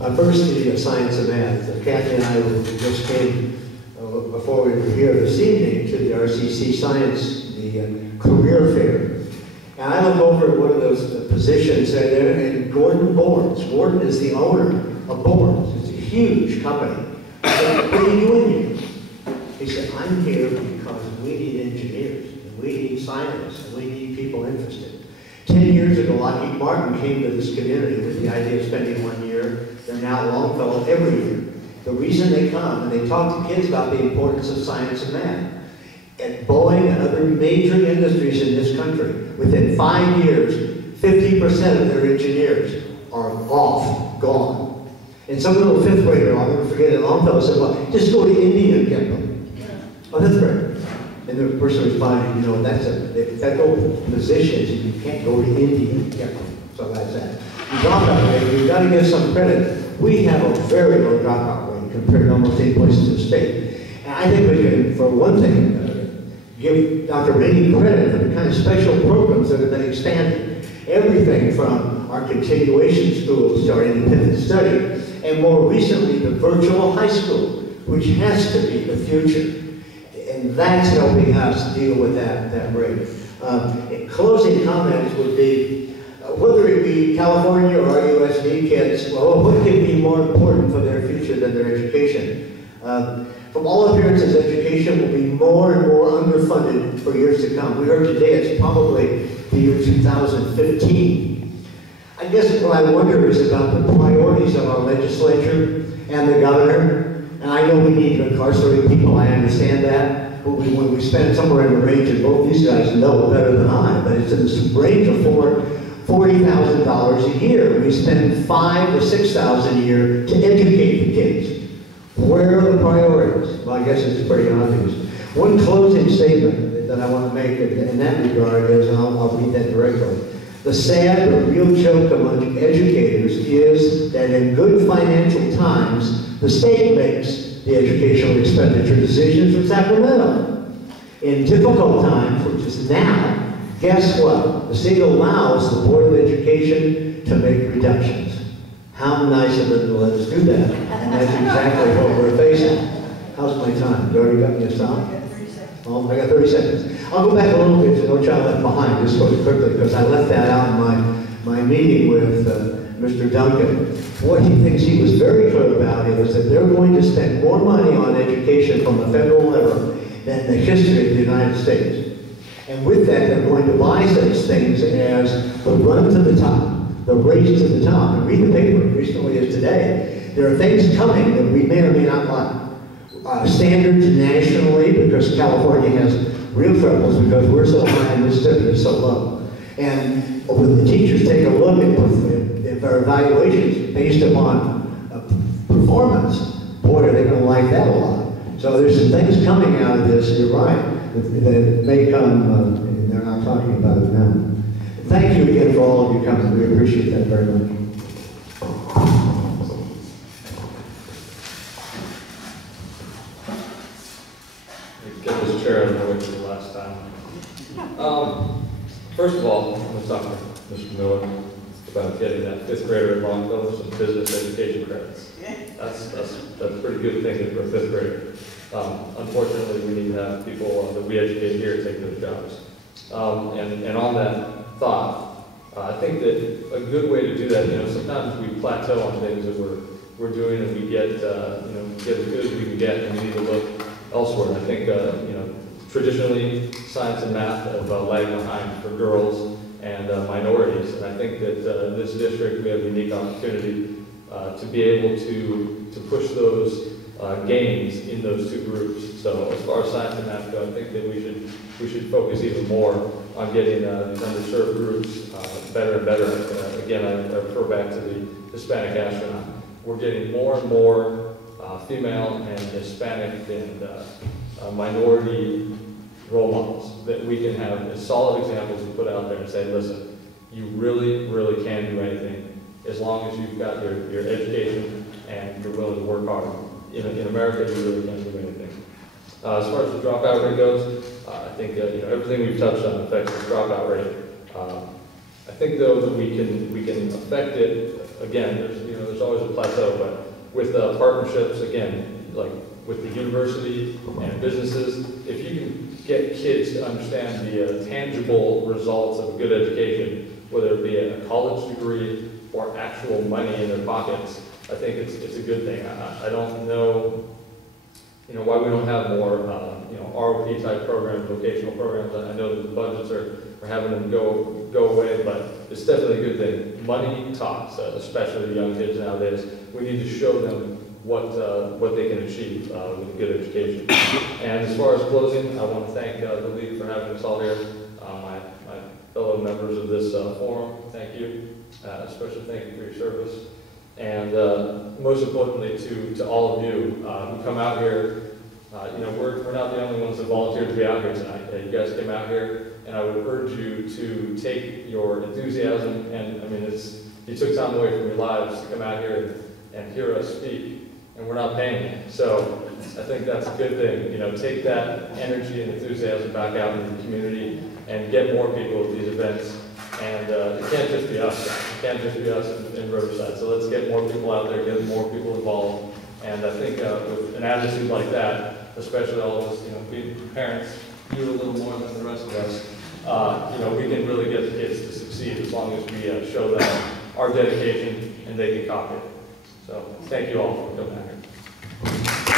First, the science and math. Kathy and I just came, before we were here this evening, to the RCC Science, the career fair. And I look over at one of those positions there, and Gordon Bournes. Gordon is the owner of Bournes. It's a huge company. I said, what are you doing here? He said, I'm here because we need engineers, and we need scientists, and we need people interested. 10 years ago, Lockheed Martin came to this community with the idea of spending 1 year. They're now at Longfellow every year. The reason they come, and they talk to kids about the importance of science and math. At Boeing and other major industries in this country, within 5 years, 50% of their engineers are off, gone. And some little fifth grader, I'll never forget it, Longfellow said, well, just go to India and get them. Oh, that's great. And the person responded, you know, that's a federal position, you can't go to India and get them. So that's that. The dropout rate, we've got to give some credit. We have a very low dropout rate compared to almost any places in the state. And I think we can, for one thing, give Dr. Beatty credit for the kind of special programs that have been expanded. Everything from our continuation schools to our independent study, and more recently the virtual high school, which has to be the future. And that's helping us deal with that rate. Closing comments would be, whether it be California or RUSD kids, well, what could be more important for their future than their education? From all appearances, education will be more and more underfunded for years to come. We heard today it's probably the year 2015. I guess what I wonder is about the priorities of our legislature and the governor. And I know we need to incarcerate people, I understand that. But when we spend somewhere in the range, and both these guys know better than I, but it's in the range of $40,000 a year. We spend $5,000 to $6,000 a year to educate the kids. Where are the priorities? Well, I guess it's pretty obvious. One closing statement that I want to make in that regard is, and I'll read that directly. The sad but real joke among educators is that in good financial times, the state makes the educational expenditure decisions for Sacramento. In difficult times, which is now, guess what? The state allows the Board of Education to make reductions. How nice of them to let us do that. And that's exactly what we're facing. How's my time? You already got me a stop? Oh, I got 30 seconds. I'll go back a little bit to No Child Left Behind, just really quickly, because I left that out in my meeting with Mr. Duncan. What he thinks he was very clear about is that they're going to spend more money on education from the federal level than the history of the United States. And with that, they're going to buy such things as the run to the top, the race to the top. And read the paper recently as today. There are things coming that we may or may not like. Standards nationally, because California has real troubles because we're so high and Mississippi is so low. And when the teachers take a look at their evaluations based upon performance, boy, are they going to like that a lot. So there's some things coming out of this, you're right, that may come, and they're not talking about it now. Thank you again for all of you coming. We appreciate that very much. Get this chair out of the way for the last time. First of all, I'm going to talk to Mr. Miller about getting that fifth grader at Longfellow some business education credits. That's a pretty good thing for a fifth grader. Unfortunately, we need to have people that we educate here take those jobs. And on that thought, I think that a good way to do that, sometimes we plateau on things that we're doing, and we get get as good as we can get, and we need to look elsewhere. I think traditionally science and math have lagged behind for girls and minorities, and I think that in this district we have a unique opportunity to be able to push those gains in those two groups. So as far as science and math go, I think that we should focus even more on getting these underserved groups better and better. Again, I refer back to the Hispanic astronaut. We're getting more and more female and Hispanic and minority role models that we can have as solid examples to put out there and say, listen, you really, really can do anything as long as you've got your education and you're willing to work hard. In America, you really can do anything. As far as the dropout rate goes, I think everything we've touched on affects the dropout rate. I think though that we can affect it. Again, there's there's always a plateau, but with partnerships, again, like with the university and businesses, if you can get kids to understand the tangible results of a good education, whether it be a college degree or actual money in their pockets, I think it's a good thing. I don't know, why we don't have more, ROP type programs, vocational programs. I know that the budgets are having them go away, but it's definitely a good thing. Money talks, especially the young kids nowadays. We need to show them what they can achieve with a good education. And as far as closing, I want to thank the league for having us all here. My fellow members of this forum, thank you. Especially thank you for your service. And most importantly, to all of you who come out here. We're not the only ones that volunteered to be out here tonight. You guys came out here, and I would urge you to take your enthusiasm, and you took time away from your lives to come out here and hear us speak, and we're not paying you. So I think that's a good thing. Take that energy and enthusiasm back out into the community and get more people at these events. And it can't just be us. It can't just be us in Riverside. So let's get more people out there, get more people involved. And I think with an attitude like that, especially all of us, being parents, you a little more than the rest of us, we can really get the kids to succeed as long as we show them our dedication and they can copy it. So thank you all for coming out here.